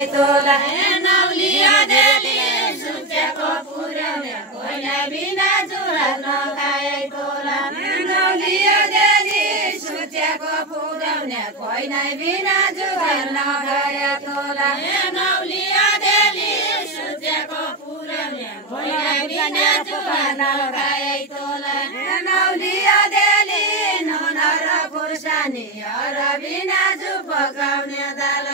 तोला नौलिया देली सुचेको पुर्याउने कोइला बिना जुरा नखाए तोला नौलिया देली सुचेको पुर्याउने कोइला बिना जुरा नखाए तोला नौलिया देली सुचेको पुर्याउने कोइला बिना जुरा नखाए तोला नौलिया देली नुन र खुर्सानी र बिना जु पकाउने दाल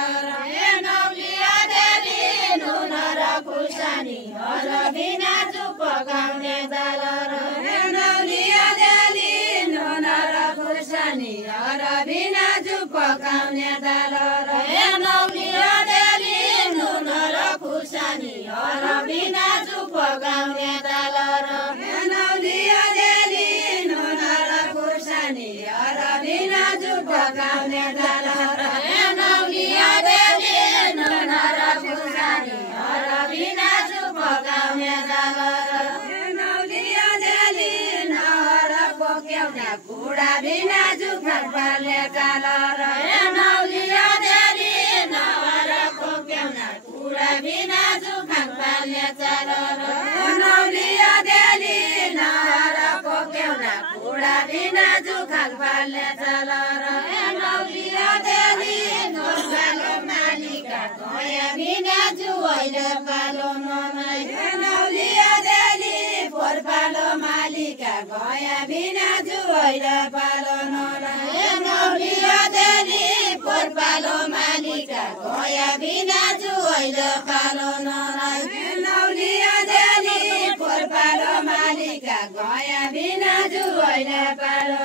खुर्सानी हर बिना जु पकाउने दाल नौलिया देली नुन र खुर्सानी हर बिना जु पकाउने दाल नौलिया देली नुन र खुर्सानी हर बिना जु पकाउने दाल नौलिया देली नुन र खुर्सानी हर बिना जु पकाउने दाल नौलिया देली नुन र खुर्सानी बिना जु पकाउने दाल नौलिया देली नहर पोक्याउने कुडा बिना जु खाने काल नौलिया देली नहर पोक्याउने कुडा बिना जु खाने चाल नौलिया देली नहर पोक्याउने कुडा बिना जु खाने चाल नौलिया देली नोकालो मालिका गया बिना जु अहिले पालो नौलिया देली पोर पालो मालिका गया बिना जु अहिले पालो नौलिया देली पोर पालो मालिका गया बिना जु अहिले पालो नौलिया देली पोर पालो मालिका गया बिना जु अहिले पालो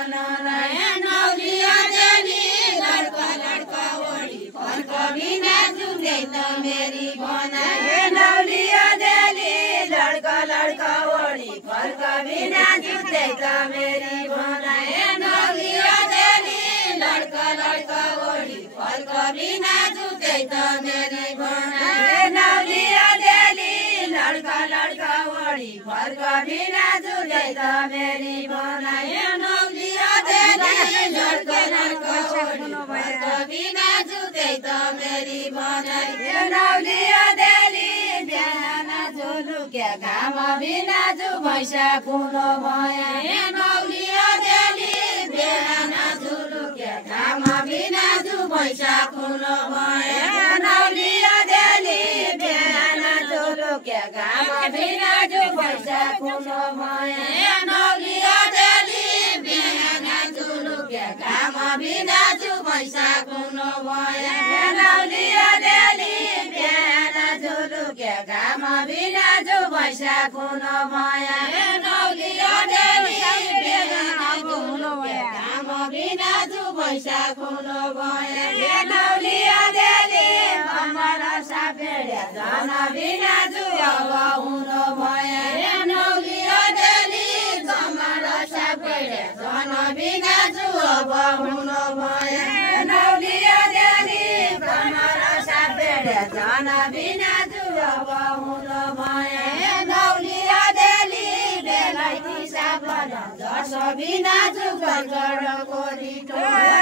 नौलिया देली लड्का लड्का ओडी फर्क बिना जुले त मेरी बनाए नौलिया देली लड्का लड्का ओडी फर्क बिना जुले त मेरी बनाए नौलिया देली लड्का लड्का ओडी फर्क बिना जुले त मेरी बनाए नौलिया देली लड्का लड्का ओडी फर्क बिना जुले त मेरी बनाए नौलिया देली लड्का लड्का ओडी फर्क बिना जुले त मेरी बनाए नौलिया देली बिहान झुलुक्या घाम बिना जु भैँसा कुनो भए नौलिया देली बिहान झुलुक्या घाम बिना जु भैँसा कुनो भए नौलिया देली बिहान झुलुक्या घाम बिना जु भैँसा कुनो भए नौलिया देली बिहान झुलुक्या घाम बिना जु भैँसा कुनो भए नौलिया देली बिहान झुलुक्या घाम बिना जु भैँसा कुनो भए नौलिया देली बिहान झुलुक्या घाम बिना जु भैँसा कुनो भए नौलिया देली कमल सापेड्या धन बिना जु अब हुनु भए नौलिया देली कमल सापेड्या धन बिना जु अब हुनु भए नौलिया देली कमल सापेड्या धन बिना जु अब हुनु भए नौलिया देली बेलायती साबन जस बिना जु गरगरको रिठो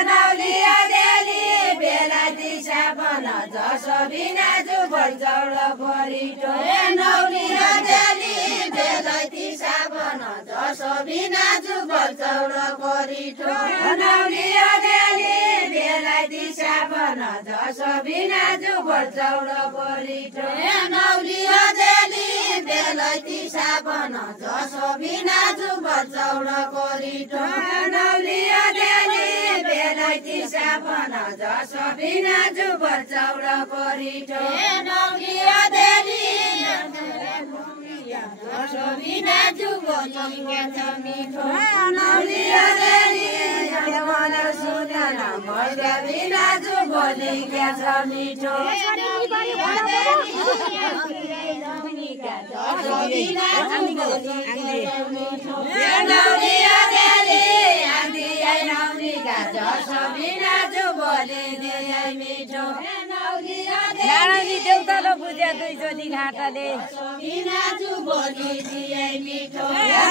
नौलिया देली बेलायती साबन जस बिना जु गरगरको रिठो नौलिया देली बेलायती साबन जस बिना जु गरगरको रिठो नौलिया देली बेलायती साबन जस बिना जु गरगरको रिठो नौलिया देली बेलायती साबन जस बिना जु गरगरको रिठो नौलिया देली बेलायती साबन जस बिना जु गरगरको रिठो नौलिया देली जस बिना जु बोलिन्छ मिठो नौलिया देली मन सुनेन मैले बिना जु बोलिन्छ मिठो नौलिया देली आँधी नौलिका जस बिना जु बोलिदिए मिठो नारायणी देउताले बुझ्या दुईचोटि घाटले बिना जु बोलिदिए मिठो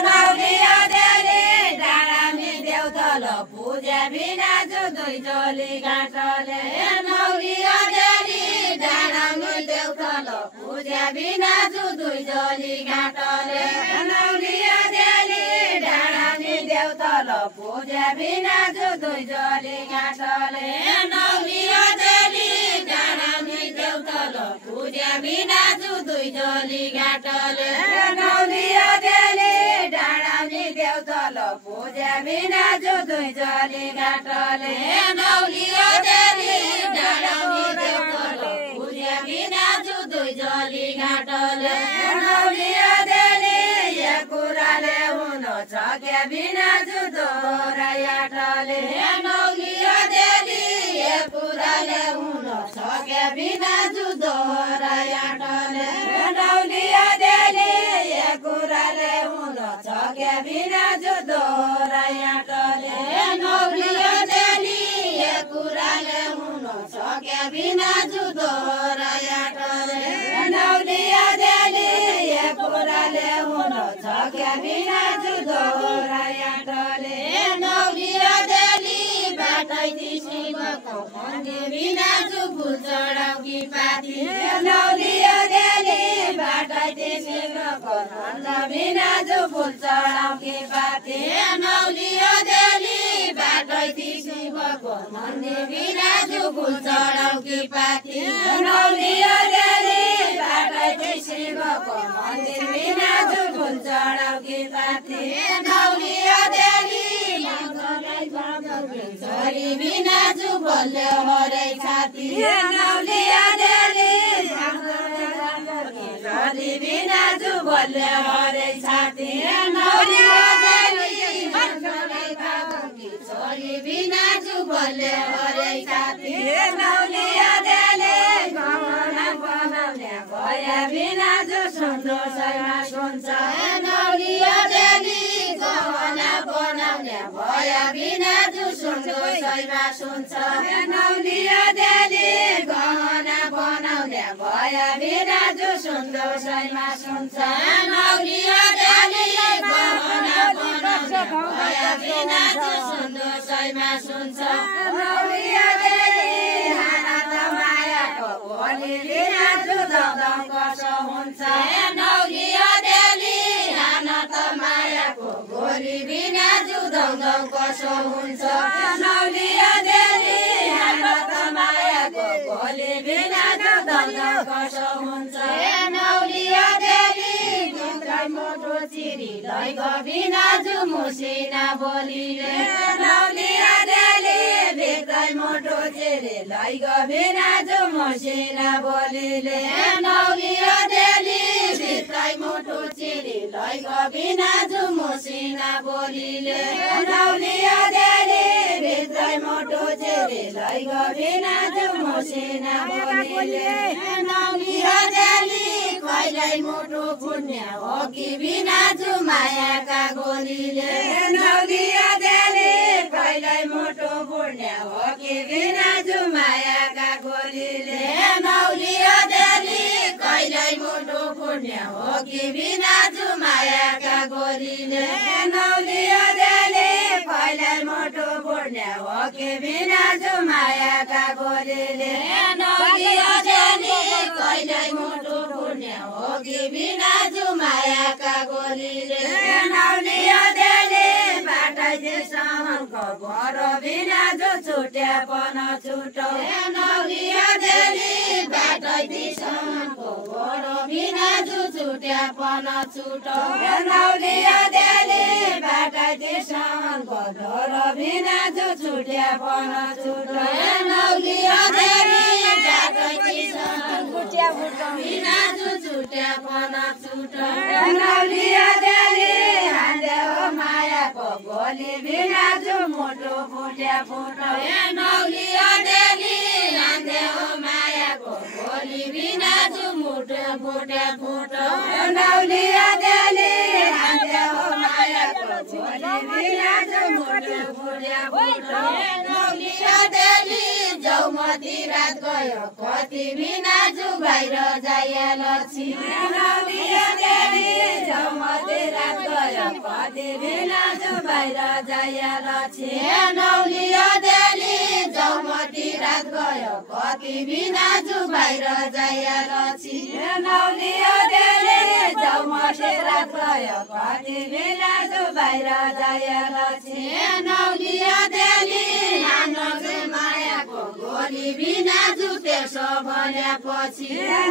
नौलिया देली डाँडामी देउताले पूजा बिना जु दुईचोटि घाटले नौलिया देली डाँडामी देउथल पूजा बिना जुदुई जली घाटले नौलिया देली डाँडामी देउथल पूजा बिना जुदुई जली घाटले नौलिया देली डाँडामी देउथल पूजा बिना जुदुई जली घाटले नौलिया देली डाँडामी देउथल पूजा बिना जुदुई जली घाटले नौलिया देली डाँडामी देउथल पूजा बिना जुदुई जली घाटले नौलिया देली या कुराले हुन सक्या बिना जुदो रायाटले नौलिया देली या कुराले हुन सक्या बिना जुदो रायाटले नौलिया देली या कुराले हुन सक्या बिना जुदो रायाटले नौलिया देली या कुराले हुन सक्या बिना जुदो रायाटले नौलिया देली या कुराले हुन सक्या बिना जुदो रायाटले नौलिया देली बाटै दिसिमको मन्दिर बिना जुफुल चढाउकी पाती नौलिया देली बाटै दिसिमको मन्दिर बिना जुफुल चढाउकी पाती नौलिया देली बाटै दिसिमको मन्दिर बिना जुफुल चढाउकी पाती नौलिया देली बाटै दिसिमको मन्दिर बिना जुफुल चढाउकी पाती नौलिया देली छोरी बिना जुफुलले हरै छाती नौलिया देली छोरी बिना जुफुलले हरै छाती नौलिया देली छोरी बिना जुफुलले हरै छाती नौलिया देली गहना बनाउने भया बिना जो सन्तोषमा सुन्छ नौलिया देली गहना बनाउने भया बिना जो सन्तोषमा सुन्छ नौलिया देली गहना बनाउने भया बिना जो सन्तोषमा सुन्छ नौलिया देली गहना बनाउने भया बिना जो सन्तोषमा सुन्छ नौलिया देली हाना त मायाको भोलि बिना जो दम कसो हुन्छ नौलिया देली हाना त मायाको भोलि बिना जो दम कसो हुन्छ नौलिया देली हाना त मायाको भोलि बिना जो दम कसो हुन्छ नौलिया देली भित्रै मोटो चिरी लैग बिना जो मुसिना बोलीले नौलिया देली भित्रै मोटो चिरी लैग बिना जो मुसिना बोलीले नौलिया देली भित्रै मोटो चिरी लैग बिना जो मुसिना बोलीले नौलिया देली भित्रै मोटो चिरी लैग बिना जो मुसिना बोलीले नौलिया देली कहिल्यै मोटो पुण्य हो कि बिना जो मायाका गोलीले नौलिया देली कहिल्यै मोटो पुण्य हो कि बिना जो मायाका गोलीले नौलिया देली कहिल्यै मोटो पुण्य हो कि बिना जो मायाका गोलीले नौलिया देली कहिल्यै मोटो पुण्य हो कि बिना जो मायाका गोलीले नौलिया देली कहिल्यै मोटो पुण्य हो कि बिना जो मायाका गोलीले नौलिया देली बाटै दिसमको भर बिना जो छुट्यापन छुटो नौलिया देली बाटै दिसमको भर बिना जो छुट्यापन छुटो नौलिया देली बाटै दिसमको भर बिना जो छुट्यापन छुटो नौलिया देली बाटै दिसमको बिना जो छुट्यापन छुटो नौलिया देली हान्देऊ मायाको गोली बिना जो मोटो फुट्या फुटो नौलिया देली हान्देऊ मायाको गोली बिना जो मोटो फुट्या फुटो नौलिया देली हान्देऊ मायाको गोली बिना जो मोटो फुट्या फुटो नौलिया देली जाऊ कति रात गयो कति बिनाजु बाहिर जाया लछि नौलिया देली जाऊ मधे रात गयो कति बिनाजु बाहिर जाया लछि नौलिया देली जाऊ मधे रात गयो कति बिनाजु बाहिर जाया लछि नौलिया देली जाऊ मधे रात गयो कति बिनाजु बाहिर जाया लछि नौलिया देली हाम्रो मायाको गोली बिनाजु त्यसो भनेपछि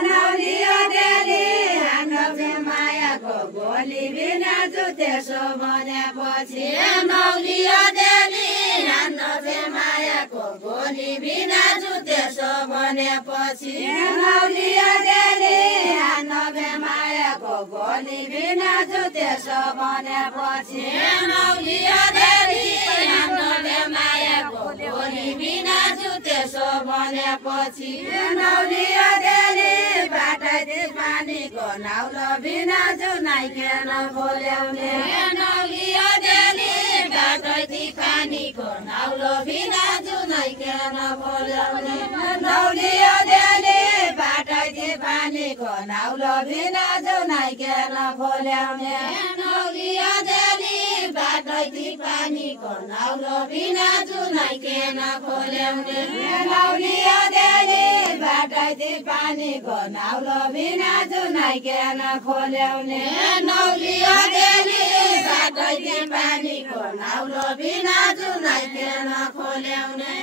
नौलिया देली हाम्रो मायाको गोली बिनाजु त्यसो भनेपछि नौलिया देली हाम्रो मायाको गोली बिनाजु त्यसो भनेपछि नौलिया देली हाम्रो मायाको गोली बिनाजु त्यसो भनेपछि नौलिया देली हाम्रो मायाको गोली बिनाजु त्यसो भनेपछि नौलिया देली बाटाइदे पानीको नाउलो बिनाजु नाइकेन बोल्याउने नौलिया देली बाटाइदे पानीको नाउलो बिनाजु नाइकेन बोल्याउने नौलिया देली बाटाइदे पानीको नाउलो बिनाजु नाइकेन बोल्याउने नौलिया देली बाटाइदे पानीको नाउलो बिनाजु नाइकेन बोल्याउने नौलिया देली बाटाइदे पानीको नाउलो बिनाजु नाइकेन खोल्याउने नौलिया देली बाटाइदे पानीको नाउलो बिनाजु नाइकेन खोल्याउने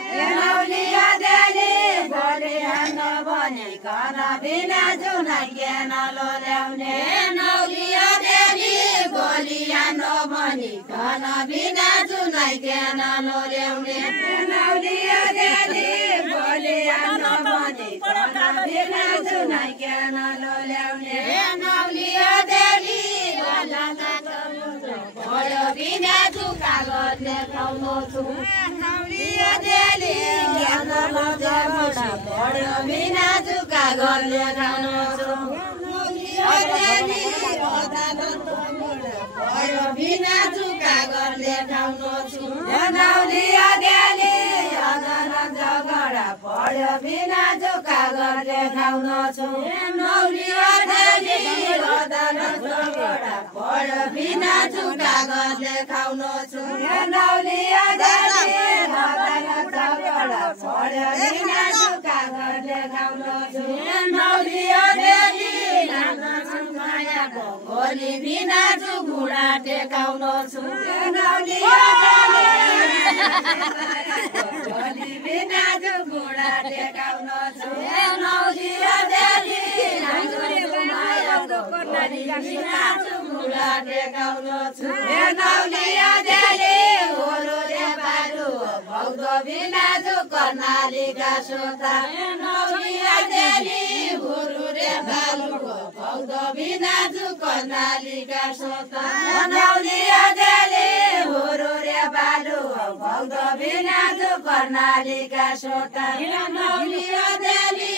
नौलिया देली बोलिहान भनिकन बिनाजु नाइकेन लोल्याउने नौलिया देली बोलिहान भनिकन बिनाजु नाइकेन लोल्याउने नौलिया देली बोलिहान भनिकन बिनाजु नाइकेन लोल्याउने नौलिया देली भयो बिनाजु कागजले खाउनु छु नौलिया देली भयो बिनाजु कागजले खाउनु छु नौलिया देली भयो बिनाजु कागजले खाउनु छु नौलिया देली झगडा पढ्यो बिनाजु कागजले खाउनु छु नौलिया देली झगडा पढ्यो बिनाजु कागजले खाउनु छु नौलिया देली झगडा पढ्यो बिनाजु कागजले खाउनु छु नौलिया देली मायाको गोली बिनाजु घुँडा टेकाउनु छु नौलिया गोली बिनाजु घुँडा टेकाउनु छु नौलिया देली मायाको गोली बिनाजु घुँडा टेकाउनु छु नौलिया देली होरुरे बारु भौद बिनाजु कर्णालीका सोता नौलिया देली होरुरे बारु भौद बिनाजु कर्णालीका सोता नौलिया देली होरुरे बारु भौद बिनाजु कर्णालीका सोता नौलिया देली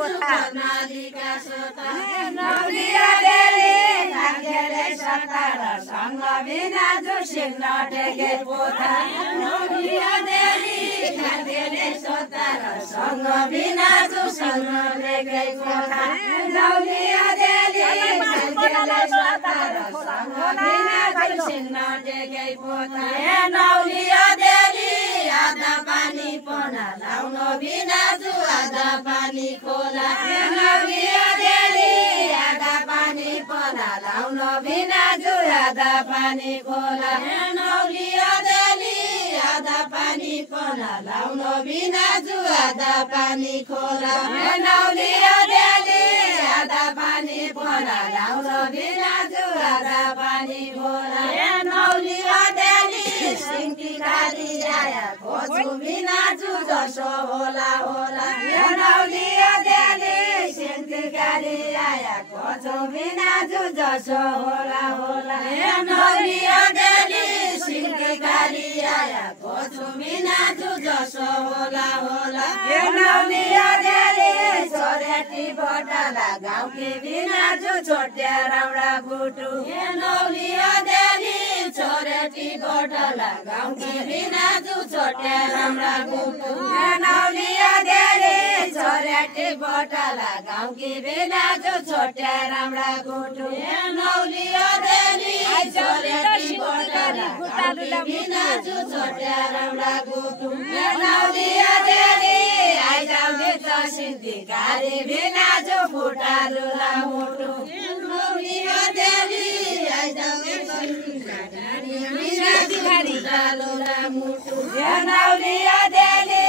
कर्णालीका सोता नौलिया देली काखेले सतार सँग बिनाजु सिंह टेके पोथा नौलिया देली काखेले सतार सँग बिनाजु सिंह टेके पोथा नौलिया देली काखेले सतार सँग बिनाजु सिंह टेके पोथा नौलिया देली आधा पानी पना लाउन बिनाजु आधा पानी खोला नौलिया देली आधा पानी पना लाउन बिनाजु आधा पानी खोला नौलिया देली आधा पानी पना लाउन बिनाजु आधा पानी खोला नौलिया देली आधा पानी पना लाउन बिनाजु आधा पानी खोला नौलिया देली सिंकी खाली आया खोजु बिनाजु जसो होला होला नौलिया देली सिंकी खाली आया खोजु बिनाजु जसो होला होला नौलिया देली सिंकी खाली आया खोजु बिनाजु जसो होला होला नौलिया देली छोरेटी बटाला गाउँकी बिनाजु छोट्या राउडा गुटु नौलिया देली छोरेटी बोटला गाउँकी बिनाजु छोटे राम्रा गुटु नौलिया देली छोरेटी बोटला गाउँकी बिनाजु छोटे राम्रा गुटु नौलिया देली छोरेटी बोटला गाउँकी बिनाजु छोटे राम्रा गुटु नौलिया देली आइजाउने तसिन्दी गाडी बिनाजु फुटालुला मुटु नौलिया देली आइजाउने तसिन्दी गाडी बिनाजु फुटालुला मुटु नौलिया देली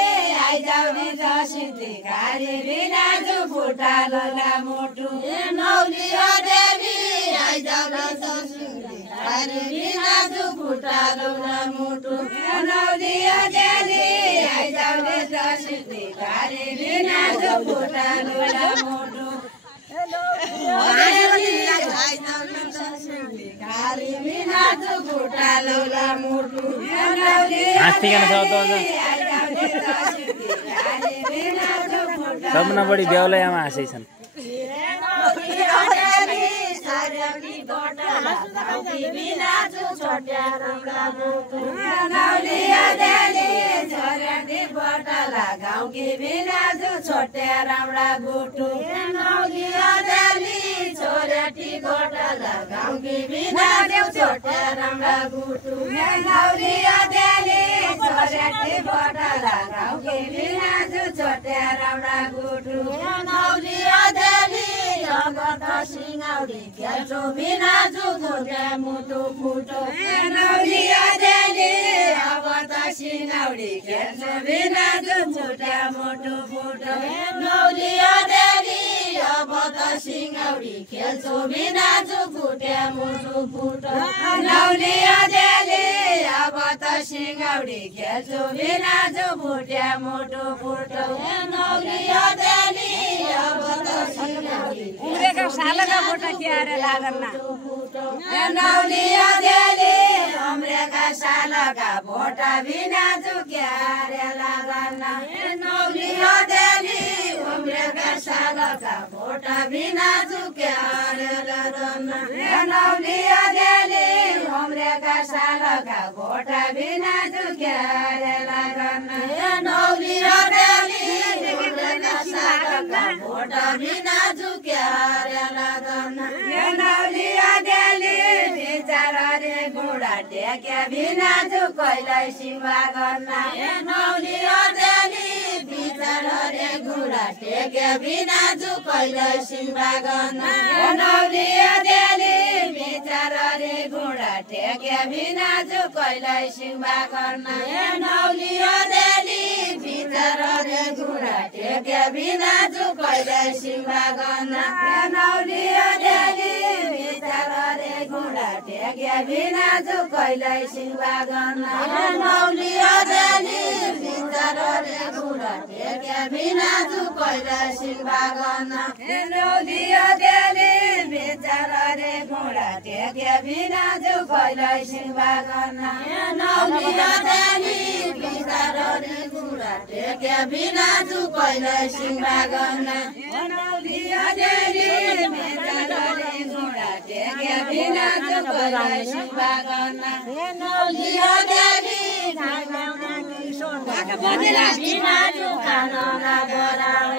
आइजाउने तसिन्दी गाडी बिनाजु फुटालुला मुटु नौलिया देली आइजाउने तसिन्दी गाडी बिनाजु फुटालुला मुटु नौलिया देली आइजाउने तसिन्दी गाडी बिनाजु फुटालुला मुटु सबभन्दा बढी बेहुलामा हाँसै छन् गाउँकी बिनाजु छोटे राम्रा गुटु नौलिया देली छोरेटी बोटला गाउँकी बिनाजु छोटे राम्रा गुटु नौलिया देली छोरेटी बोटला गाउँकी बिनाजु छोटे राम्रा गुटु नौलिया देली अगत सिङौरी खेल्छु बिनाजु फुटे मुटु फुटो नौलिया देली अगत सिङौरी खेल्छु बिनाजु फुटे मुटु फुटो नौलिया देली अगत सिङौरी खेल्छु बिनाजु फुटे मुटु फुटो नौलिया देली अगत सिङौरी खेल्छु बिनाजु फुटे मुटु फुटो नौलिया देली अगत सिङौरी उम्रेका सालका बोटा क्याएर लागन्न नौलिया देली उम्रेका सालका बोटा बिनाजु क्याएर लागन्न नौलिया देली उम्रेका सालका बोटा बिनाजु क्याएर लागन्न नौलिया देली उम्रेका सालका बोटा बिनाजु क्याएर लागन्न नौलिया देली उम्रेका सालका बोटा बिनाजु क्याएर लागन्न नौलिया देली विचार रे घुँडा टेक्या बिनाजु कहिल्यै सिवा गर्न नौलिया देली विचार रे घुँडा टेक्या बिनाजु कहिल्यै सिवा गर्न नौलिया देली विचार रे घुँडा टेक्या बिनाजु कहिल्यै सिवा गर्न नौलिया देली विचार रे घुँडा टेक्या बिनाजु कहिल्यै सिवा गर्न नौलिया देली विचार रे घुँडा टेक्या बिनाजु कहिल्यै सिवा गर्न नौलिया देली विचार रे घुँडा टेक्या बिनाजु कहिल्यै सिवा गर्न नौलिया देली विचार रे घुँडा टेक्या बिनाजु कहिल्यै सिवा गर्न नौलिया देली विचार रे घुँडा टेक्या बिनाजु कहिल्यै सिवा गर्न नौलिया देली विचार रे घुँडा टेक्या बिनाजु कहिल्यै सिवा गर्न नौलिया देली बिनाजु खान नबराउ